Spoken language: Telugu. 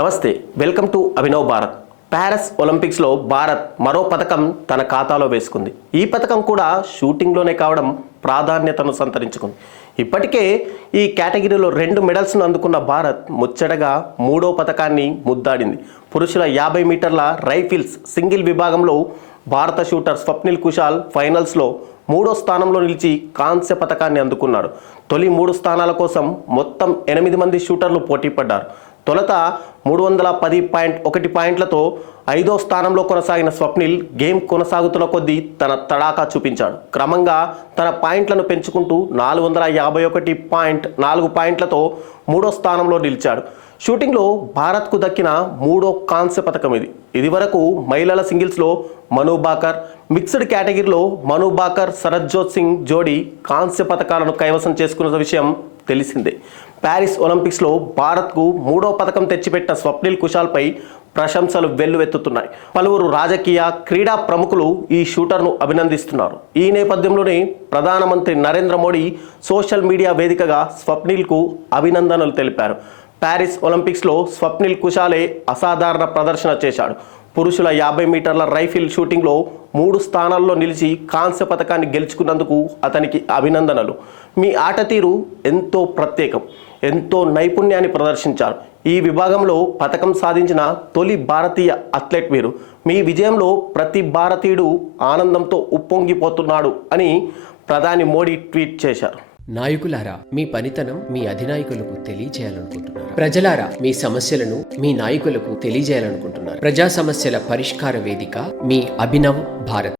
నమస్తే, welcome to Abhinav Bharat. Paris ఒలింపిక్స్లో భారత్ మరో పథకం తన ఖాతాలో వేసుకుంది. ఈ పథకం కూడా షూటింగ్లోనే కావడం ప్రాధాన్యతను సంతరించుకుంది. ఇప్పటికే ఈ కేటగిరీలో 2 మెడల్స్ను అందుకున్న భారత్ ముచ్చటగా 3వ పథకాన్ని ముద్దాడింది. పురుషుల 50 మీటర్ల రైఫిల్స్ సింగిల్ విభాగంలో భారత షూటర్ స్వప్నిల్ కుశాల్ ఫైనల్స్లో 3వ స్థానంలో నిలిచి కాంస్య పథకాన్ని అందుకున్నాడు. తొలి 3 స్థానాల కోసం మొత్తం 8 మంది షూటర్లు పోటీ పడ్డారు. తొలుత 310.1 పాయింట్లతో 5వ స్థానంలో కొనసాగిన స్వప్నిల్ గేమ్ కొనసాగుతున్న కొద్దీ తన తడాకా చూపించాడు. క్రమంగా తన పాయింట్లను పెంచుకుంటూ 451.4 పాయింట్లతో 3వ స్థానంలో నిలిచాడు. షూటింగ్లో భారత్కు దక్కిన 3వ కాంస్య పథకం ఇది. ఇదివరకు మహిళల సింగిల్స్లో మను భాకర్, మిక్స్డ్ కేటగిరీలో మను భాకర్ సరజ్జోత్ సింగ్ జోడీ కాంస్య పథకాలను కైవసం చేసుకున్న విషయం తెలిసిందే. ప్యారిస్ ఒలింపిక్స్లో భారత్కు 3వ పథకం తెచ్చిపెట్టిన స్వప్నిల్ కుశాల్పై ప్రశంసలు వెల్లువెత్తుతున్నాయి. పలువురు రాజకీయ, క్రీడా ప్రముఖులు ఈ షూటర్ను అభినందిస్తున్నారు. ఈ నేపథ్యంలోనే ప్రధానమంత్రి నరేంద్ర మోడీ సోషల్ మీడియా వేదికగా స్వప్నిల్కు అభినందనలు తెలిపారు. ప్యారిస్ ఒలింపిక్స్లో స్వప్నిల్ కుశాలే అసాధారణ ప్రదర్శన చేశాడు. పురుషుల 50 మీటర్ల రైఫిల్ షూటింగ్లో 3 స్థానాల్లో నిలిచి కాంస్య పథకాన్ని గెలుచుకున్నందుకు అతనికి అభినందనలు. మీ ఆట తీరు ఎంతో ప్రత్యేకం, ఎంతో నైపుణ్యాన్ని ప్రదర్శించారు. ఈ విభాగంలో పథకం సాధించిన తొలి భారతీయ అథ్లెట్ మీరు. మీ విజయంలో ప్రతి భారతీయుడు ఆనందంతో ఉప్పొంగిపోతున్నాడు అని ప్రధాని మోడీ ట్వీట్ చేశారు. నాయకులారా, మీ పనితనం మీ అధినాయకులకు తెలియజేయాలనుకుంటున్నారు. ప్రజలారా, మీ సమస్యలను మీ నాయకులకు తెలియజేయాలనుకుంటున్నారు. ప్రజా సమస్యల పరిష్కార వేదిక మీ అభినవ్ భారత్.